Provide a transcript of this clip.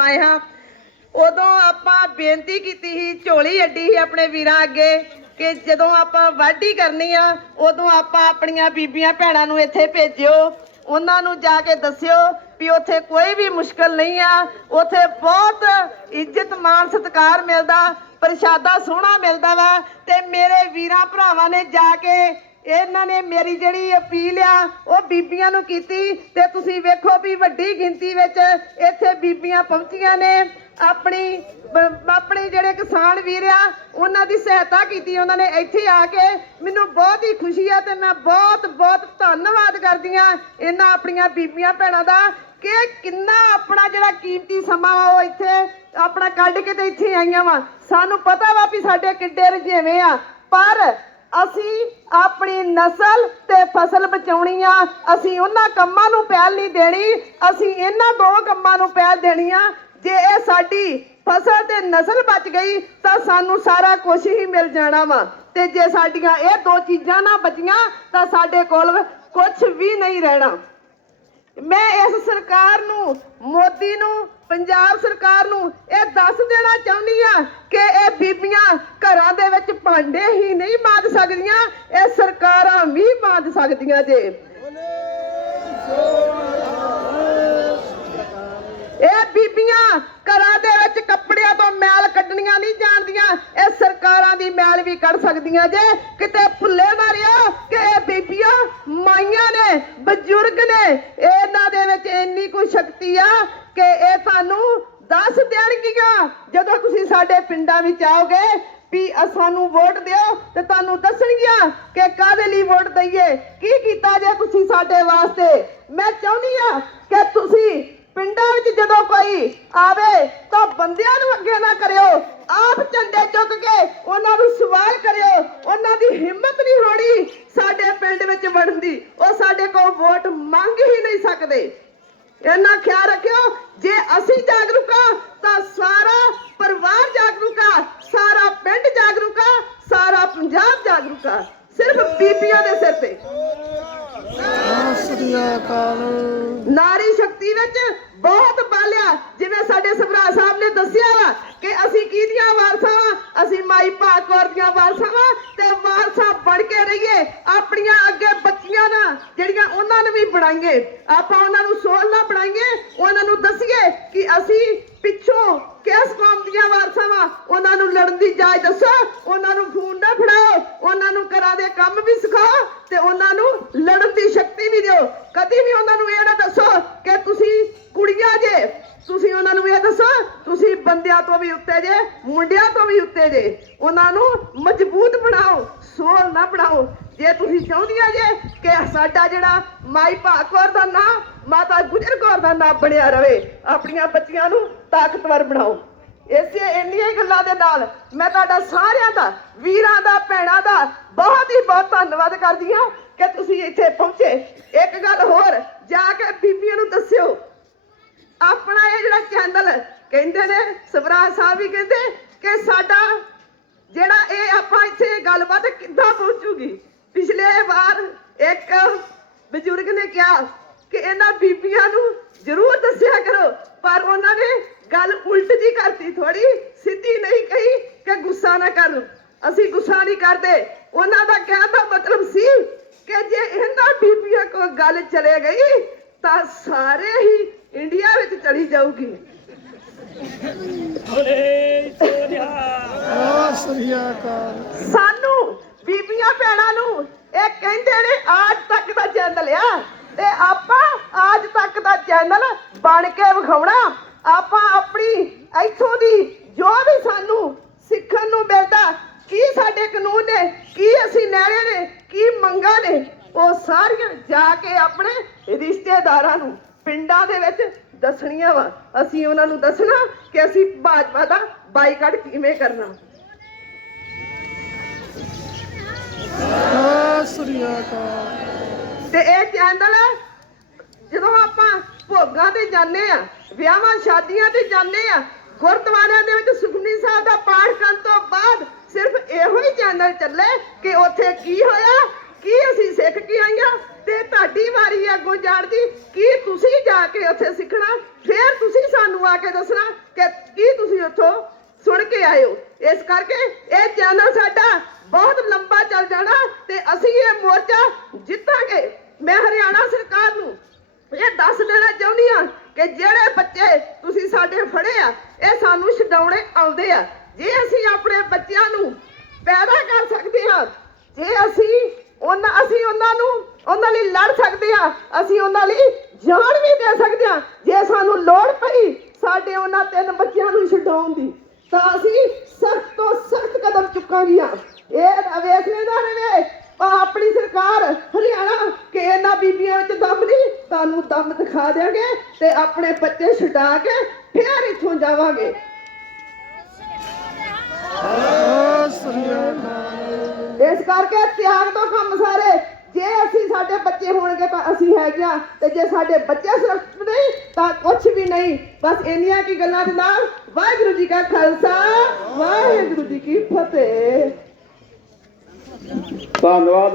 ਆਏ ਹਾਂ। ਉਦੋਂ ਆਪਾਂ ਬੇਨਤੀ ਕੀਤੀ ਸੀ, ਝੋਲੀ ਅੱਡੀ ਸੀ ਆਪਣੇ ਵੀਰਾਂ ਅੱਗੇ ਕਿ ਜਦੋਂ ਆਪਾਂ ਵਾਢੀ ਕਰਨੀ ਆ, ਉਦੋਂ ਆਪਾਂ ਆਪਣੀਆਂ ਬੀਬੀਆਂ ਭੈਣਾਂ ਨੂੰ ਇੱਥੇ ਭੇਜਿਓ। ਉਹਨਾਂ ਨੂੰ ਜਾ ਕੇ ਦੱਸਿਓ ਵੀ ਉੱਥੇ ਕੋਈ ਵੀ ਮੁਸ਼ਕਲ ਨਹੀਂ ਆ। ਉੱਥੇ ਬਹੁਤ ਇੱਜ਼ਤ, ਮਾਣ, ਸਤਿਕਾਰ ਮਿਲਦਾ, ਪ੍ਰਸ਼ਾਦਾ ਸੋਹਣਾ ਮਿਲਦਾ ਵਾ ਤੇ ਮੇਰੇ ਵੀਰਾਂ ਭਰਾਵਾਂ ਨੇ ਜਾ ਕੇ ਇਹਨਾਂ ਨੇ ਮੇਰੀ ਜਿਹੜੀ ਅਪੀਲ ਆ, ਉਹ ਬੀਬੀਆਂ ਨੂੰ ਕੀਤੀ ਤੇ ਤੁਸੀਂ ਵੇਖੋ ਵੀ ਵੱਡੀ ਗਿਣਤੀ ਵਿੱਚ ਇੱਥੇ ਬੀਬੀਆਂ ਪਹੁੰਚੀਆਂ ਨੇ। ਆਪਣੀ ਆਪਣੇ ਜਿਹੜੇ ਕਿਸਾਨ ਵੀਰ ਆ, ਉਹਨਾਂ ਦੀ ਸਹਾਇਤਾ ਕੀਤੀ ਉਹਨਾਂ ਨੇ ਇੱਥੇ ਆ ਕੇ। ਮੈਨੂੰ ਬਹੁਤ ਹੀ ਖੁਸ਼ੀ ਆ ਤੇ ਮੈਂ ਬਹੁਤ ਬਹੁਤ ਧੰਨਵਾਦ ਕਰਦੀ ਆ ਇਹਨਾਂ ਆਪਣੀਆਂ ਬੀਬੀਆਂ ਭੈਣਾਂ ਦਾ ਕਿ ਕਿੰਨਾ ਆਪਣਾ ਜਿਹੜਾ ਕੀਮਤੀ ਸਮਾਂ ਉਹ ਇੱਥੇ ਆਪਣਾ ਕੱਢ ਕੇ ਤੇ ਇੱਥੇ ਆਈਆਂ ਵਾ। ਸਾਨੂੰ ਪਤਾ ਵਾ ਵੀ ਸਾਡੇ ਕਿੱਡੇ ਰਜੇਵੇਂ ਆ, ਪਰ ਅਸੀਂ ਆਪਣੀ ਨਸਲ ਤੇ ਫਸਲ ਬਚਾਉਣੀ ਆ, ਅਸੀਂ ਉਹਨਾਂ ਕੰਮਾਂ ਨੂੰ ਪਹਿਲ ਨਹੀਂ ਦੇਣੀ, ਅਸੀਂ ਇਹਨਾਂ ਦੋ ਕੰਮਾਂ ਨੂੰ ਪਹਿਲ ਦੇਣੀ ਆ। ਜੇ ਇਹ ਸਾਡੀ ਫਸਲ ਤੇ ਨਸਲ ਬਚ ਗਈ, ਤਾਂ ਸਾਨੂੰ ਸਾਰਾ ਕੁਝ ਹੀ ਮਿਲ ਜਾਣਾ ਵਾ। ਤੇ ਜੇ ਸਾਡੀਆਂ ਇਹ ਦੋ ਚੀਜ਼ਾਂ ਨਾ ਬਚੀਆਂ, ਤਾਂ ਸਾਡੇ ਕੋਲ ਕੁਝ ਵੀ ਨਹੀਂ ਰਹਿਣਾ। ਮੈਂ ਇਸ ਸਰਕਾਰ ਨੂੰ, ਮੋਦੀ ਨੂੰ, ਪੰਜਾਬ ਸਰਕਾਰ ਨੂੰ ਇਹ ਦੱਸ ਦੇਣਾ ਚਾਹੁੰਦੀ ਆ ਕਿ ਇਹ ਬੀਬੀਆਂ ਘਰਾਂ ਦੇ ਵਿੱਚ ਭਾਂਡੇ ਹੀ ਨਹੀਂ ਮਾਂਜ ਸਕਦੀਆਂ, ਇਹ ਸਰਕਾਰਾਂ ਵੀ ਮਾਂਜ ਸਕਦੀਆਂ ਜੇ। ਇਹ ਬੀਬੀਆਂ ਘਰਾਂ ਦੇ ਵਿੱਚ ਕੱਪੜਿਆਂ ਤੋਂ ਮੈਲ ਕੱਢਣੀਆਂ ਨਹੀਂ ਜਾਣਦੀਆਂ, ਇਹ ਸਰਕਾਰਾਂ ਦੀ ਮੈਲ ਵੀ ਕੱਢ ਸਕਦੀਆਂ ਜੇ। ਕਿਤੇ ਭੁੱਲੇ ਨਾ ਰਿਓ ਕਿ ਇਹ ਬੀਬੀਆਂ ਮਾਈਆਂ ਨੇ ਬਜ਼ੁਰਗ ਨੇ ਇਹਨਾਂ ਦੇ ਵਿੱਚ ਇੰਨੀ ਕੁ ਸ਼ਕਤੀ ਆ ਕਿ ਇਹ ਤੁਹਾਨੂੰ ਦੱਸ ਦੇਣਗੀਆਂ। ਜਦੋਂ ਤੁਸੀਂ ਸਾਡੇ ਪਿੰਡਾਂ ਵਿੱਚ ਆਓਗੇ ਵੀ ਸਾਨੂੰ ਵੋਟ ਦਿਓ ਤੇ ਤੁਹਾਨੂੰ ਦੱਸਣਗੀਆਂ ਕਿ ਕਾਹਦੇ ਲਈ ਵੋਟ ਦਈਏ। ਕੀ ਕੀਤਾ ਜੇ ਤੁਸੀਂ ਸਾਡੇ ਵਾਸਤੇ? ਮੈਂ ਚਾਹੁੰਦੀ ਆ ਕਿ ਤੁਸੀਂ ਪਿੰਡਾਂ ਵਿੱਚ ਜਦੋਂ ਕੋਈ ਆਵੇ ਤਾਂ ਬੰਦਿਆਂ ਨੂੰ ਅੱਗੇ ਨਾ ਕਰਿਓ। ਆਪ ਝੰਡੇ ਚੁੱਕ ਕੇ ਉਹਨਾਂ ਨੂੰ ਸਵਾਲ ਕਰਿਓ। ਉਹਨਾਂ ਦੀ ਹਿੰਮਤ ਨਹੀਂ ਹੋਣੀ ਸਾਡੇ ਪਿੰਡ ਵਿੱਚ ਵੜਨ ਦੀ ਉਹ ਸਾਡੇ ਕੋਲ ਵੋਟ ਮੰਗ ਹੀ ਨਹੀਂ ਸਕਦੇ ਇਹਨਾਂ ਖਿਆਲ ਰੱਖਿਓ ਜੇ ਅਸੀਂ ਜਾਗਰੂਕ ਆ ਤਾਂ ਸਾਰਾ ਪਰਿਵਾਰ ਜਾਗਰੂਕ ਆ ਸਾਰਾ ਪਿੰਡ ਜਾਗਰੂਕ ਆ ਸਾਰਾ ਪੰਜਾਬ ਜਾਗਰੂਕ ਆ ਸਿਰਫ ਬੀਬੀਆਂ ਦੇ ਸਿਰ ਤੇ ਸਤਿ ਸ੍ਰੀ ਅਕਾਲ ਨਾਰੀ ਸ਼ਕਤੀ ਵਿੱਚ ਬਹੁਤ ਬਾਲਿਆ ਜਿਵੇਂ ਸਾਡੇ ਸਭਰਾ ਸਾਹਿਬ ਨੇ ਦੱਸਿਆ ਵਾ ਕਿ ਅਸੀਂ ਕਿਹਦੀਆਂ ਵਾਰਸਾਂ ਵਾਂ ਅਸੀਂ ਮਾਈ ਭਾਗੌਰ ਦੀਆਂ ਵਾਰਸਾਂ ਵਾਂ ਤੇ ਵਾਰਸਾਂ ਬਣ ਕੇ ਰਹੀਏ ਆਪਣੀਆਂ ਅੱਗੇ ਬੱਚੀਆਂ ਨਾ ਜਿਹੜੀਆਂ ਉਹਨਾਂ ਨੂੰ ਵੀ ਬਣਾਈਏ ਆਪਾਂ ਉਹਨਾਂ ਨੂੰ ਸੋਲ ਨਾ ਬਣਾਈਏ, ਉਹਨਾਂ ਨੂੰ ਦੱਸੀਏ ਕਿ ਅਸੀਂ ਪਿੱਛੋਂ ਕਿਸ ਕੌਮ ਦੀਆਂ ਵਾਰਸਾਂ ਵਾ? ਉਹਨਾਂ ਨੂੰ ਲੜਨ ਦੀ ਜਾਚ ਦੱਸੋ, ਉਹਨਾਂ ਨੂੰ ਖੂਨ ਨਾ ਫੜਾਓ, ਉਹਨਾਂ ਨੂੰ ਘਰਾਂ ਦੇ ਕੰਮ ਵੀ ਸਿਖਾਓ ਤੇ ਉਹਨਾਂ ਨੂੰ ਲੜਨ ਦੀ ਸ਼ਕਤੀ ਵੀ ਦਿਓ ਕਦੀ ਵੀ ਉਹਨਾਂ ਨੂੰ ਇਹ ਨਾ ਦੱਸੋ ਕਿ ਤੁਸੀਂ ਕੁੜੀਆਂ ਜੇ ਤੁਸੀਂ ਉਹਨਾਂ ਨੂੰ ਇਹ ਦੱਸੋ ਤੁਸੀਂ ਬੰਦਿਆਂ ਤੋਂ ਵੀ ਉੱਤੇ ਜੇ ਮੁੰਡਿਆਂ ਤੋਂ ਵੀ ਉੱਤੇ ਜੇ ਉਹਨਾਂ ਨੂੰ ਮਜ਼ਬੂਤ ਬਣਾਓ ਸੋਲ ਨਾ ਬਣਾਓ। ਜੇ ਤੁਸੀਂ ਚਾਹੁੰਦੀਆਂ ਜੇ ਕਿ ਸਾਡਾ ਜਿਹੜਾ ਮਾਈ ਭਾਕੌਰ ਦਾ ਨਾਂ, ਮਾਤਾ ਗੁਜਰ ਕੌਰ ਦਾ ਨਾਂ ਬਣਿਆ ਰਵੇ, ਆਪਣੀਆਂ ਬੱਚੀਆਂ ਨੂੰ ਤਾਕਤਵਰ ਬਣਾਓ। ਇਸੇ ਇੰਨੀਆਂ ਗੱਲਾਂ ਦੇ ਨਾਲ ਮੈਂ ਤੁਹਾਡਾ ਸਾਰਿਆਂ ਦਾ, ਵੀਰਾਂ ਦਾ, ਭੈਣਾਂ ਦਾ ਬਹੁਤ ਹੀ ਬਹੁਤ ਧੰਨਵਾਦ ਕਰਦੀ ਹਾਂ ਕਿ ਤੁਸੀਂ ਇੱਥੇ ਪਹੁੰਚੇ। ਇੱਕ ਗੱਲ ਹੋਰ, ਜਾ ਕੇ ਬੀਬੀਆਂ ਨੂੰ ਦੱਸਿਓ। ਆਪਣਾ ਇਹ ਜਿਹੜਾ ਚੈਨਲ ਕਹਿੰਦੇ ਨੇ, ਸਵਰਾਜ ਸਾਹਿਬ ਵੀ ਕਹਿੰਦੇ ਕਿ ਸਾਡਾ ਜਿਹੜਾ ਇਹ ਆਪਾਂ ਇੱਥੇ ਗੱਲਬਾਤ ਕਿੱਦਾਂ ਪਹੁੰਚੂਗੀ ਪਿਛਲੇ ਵਾਰ ਇੱਕ ਬਜ਼ੁਰਗ ਨੇ ਕਿਹਾ ਕਿ ਇਹਨਾਂ ਬੀਬੀਆਂ ਨੂੰ ਜ਼ਰੂਰ ਦੱਸਿਆ ਕਰੋ, ਪਰ ਉਹਨਾਂ ਨੇ ਗੱਲ ਉਲਟ ਜੀ ਕਰਤੀ ਥੋੜੀ ਸਿੱਧੀ ਨਹੀਂ ਕਹੀ ਕਿ ਗੁੱਸਾ ਨਾ ਕਰ। ਅਸੀਂ ਗੁੱਸਾ ਨਹੀਂ ਕਰਦੇ। ਉਹਨਾਂ ਦਾ ਕਹਿਣ ਦਾ ਮਤਲਬ ਸੀ ਕਿ ਜੇ ਇਹਨਾਂ ਬੀਬੀਆਂ ਕੋਲ ਗੱਲ ਚਲੇ ਗਈ, ਤਾਂ ਸਾਰੇ ਹੀ ਇੰਡੀਆ ਵਿੱਚ ਚਲੀ ਜਾਊਗੀ। ਸਤਿ ਸ੍ਰੀ ਅਕਾਲ ਸਾਨੂੰ ਬੀਬੀਆਂ ਭੈਣਾਂ ਨੂੰ ਇਹ ਕਹਿੰਦੇ ਨੇ, ਆਜ ਤੱਕ ਦਾ ਚੈਨਲ ਆ। ਤੇ ਆਪਾਂ ਆਜ ਤੱਕ ਦਾ ਚੈਨਲ ਬਣ ਕੇ ਵਿਖਾਉਣਾ। ਆਪਾਂ ਆਪਣੀ ਇੱਥੋਂ ਦੀ ਜੋ ਵੀ ਸਾਨੂੰ ਸਿੱਖਣ ਨੂੰ ਮਿਲਦਾ, ਕੀ ਸਾਡੇ ਕਾਨੂੰਨ ਨੇ, ਕੀ ਅਸੀਂ ਨਹਿਰੇ ਨੇ, ਕੀ ਮੰਗਾਂ ਨੇ, ਉਹ ਸਾਰੀਆਂ ਜਾ ਕੇ ਆਪਣੇ ਰਿਸ਼ਤੇਦਾਰਾਂ ਨੂੰ, ਪਿੰਡਾਂ ਦੇ ਵਿੱਚ ਦੱਸਣੀਆਂ ਵਾ। ਅਸੀਂ ਉਹਨਾਂ ਨੂੰ ਦੱਸਣਾ ਕਿ ਅਸੀਂ ਭਾਜਪਾ ਦਾ ਬਾਈਕਾਟ ਕਿਵੇਂ ਕਰਨਾ। ਤੇ ਇਹ ਚੈਨਲ ਜਦੋਂ ਆਪਾਂ ਭੋਗਾਂ ਤੇ ਜਾਂਦੇ ਆ, ਵਿਆਹਾਂ, ਸ਼ਾਦੀਆਂ ਤੇ ਜਾਂਦੇ ਆ, ਗੁਰਦੁਆਰਿਆਂ ਦੇ ਵਿੱਚ ਸੁਖਮਨੀ ਸਾਹਿਬ ਦਾ ਪਾਠ ਕਰਨ ਤੋਂ ਬਾਅਦ ਸਿਰਫ ਇਹੋ ਹੀ ਚੈਨਲ ਚੱਲੇ ਕਿ ਉੱਥੇ ਕੀ ਹੋਇਆ, ਕੀ ਅਸੀਂ ਸਿੱਖ ਕੇ ਆਈਆਂ ਤੇ ਤੁਹਾਡੀ ਵਾਰੀ ਹੈ ਅੱਗੋਂ ਦੀ ਕੀ ਤੁਸੀਂ ਜਾ ਕੇ ਉੱਥੇ ਸਿੱਖਣਾ, ਫਿਰ ਤੁਸੀਂ ਸਾਨੂੰ ਆ ਕੇ ਦੱਸਣਾ ਕਿ ਕੀ ਤੁਸੀਂ ਉੱਥੋਂ ਸੁਣ ਕੇ ਆਏ ਹੋ। ਇਸ ਕਰਕੇ ਇਹ ਚੈਨਲ ਸਾਡਾ ਬਹੁਤ ਲੰਬਾ ਚੱਲ ਜਾਣਾ ਤੇ ਅਸੀਂ ਇਹ ਮੋਰਚਾ ਜਿੱਤਾਂਗੇ। ਮੈਂ ਹਰਿਆਣਾ ਸਰਕਾਰ ਨੂੰ ਇਹ ਦੱਸ ਦੇਣਾ ਚਾਹੁੰਦੀ ਆ ਕਿ ਜਿਹੜੇ ਬੱਚੇ ਤੁਸੀਂ ਸਾਡੇ ਫੜੇ ਆ, ਇਹ ਸਾਨੂੰ ਛਡਾਉਣੇ ਆਉਂਦੇ ਆ। ਜੇ ਅਸੀਂ ਆਪਣੇ ਬੱਚਿਆਂ ਨੂੰ ਪੈਦਾ ਕਰ ਸਕਦੇ ਹਾਂ, ਜੇ ਅਸੀਂ ਉਹਨਾਂ ਅਸੀਂ ਉਹਨਾਂ ਨੂੰ, ਉਹਨਾਂ ਲਈ ਲੜ ਸਕਦੇ ਆ ਅਸੀਂ ਉਹਨਾਂ ਲਈ ਜਾਨ ਵੀ ਦੇ ਸਕਦੇ ਆ ਜੇ ਸਾਨੂੰ ਲੋੜ ਪਈ ਸਾਡੇ ਉਹਨਾਂ ਤਿੰਨ ਬੱਚਿਆਂ ਨੂੰ ਛਡਾਉਣ ਦੀ, ਤਾਂ ਅਸੀਂ ਸਖਤ ਤੋਂ ਸਖਤ ਕਦਮ ਚੁੱਕਾਂਗੀਆਂ। ਇਹ ਵੇਖ ਲੈਣਾ ਰਵੇ ਆਪਣੀ ਸਰਕਾਰ ਬੀਬੀਆਂ ਵਿੱਚ ਦਮ ਨਹੀਂ ਤੁਹਾਨੂੰ ਦਮ ਦਿਖਾ ਦੇਾਂਗੇ ਤੇ ਆਪਣੇ ਬੱਚੇ ਛਡਾ ਕੇ ਫੇਰ ਇੱਥੋਂ ਜਾਵਾਂਗੇ। ਇਸ ਕਰਕੇ ਤਿਆਗ ਤੋਂ ਕੰਮ ਸਾਰੇ। ਜੇ ਅਸੀਂ ਸਾਡੇ ਬੱਚੇ ਹੋਣਗੇ ਤਾਂ ਅਸੀਂ ਹੈਗੇ ਆ ਤੇ ਜੇ ਸਾਡੇ ਬੱਚੇ ਸੁਰੱਖਿਅਤ ਨਹੀਂ ਤਾਂ ਕੁਝ ਵੀ ਨਹੀਂ। ਬਸ ਇੰਨੀਆਂ ਕੀ ਗੱਲਾਂ ਦੇ ਨਾਲ ਵਾਹਿਗੁਰੂ ਜੀ ਕਾ ਖਾਲਸਾ, ਵਾਹਿਗੁਰੂ ਜੀ ਕੀ ਫਤਿਹ। ਧੰਨਵਾਦ।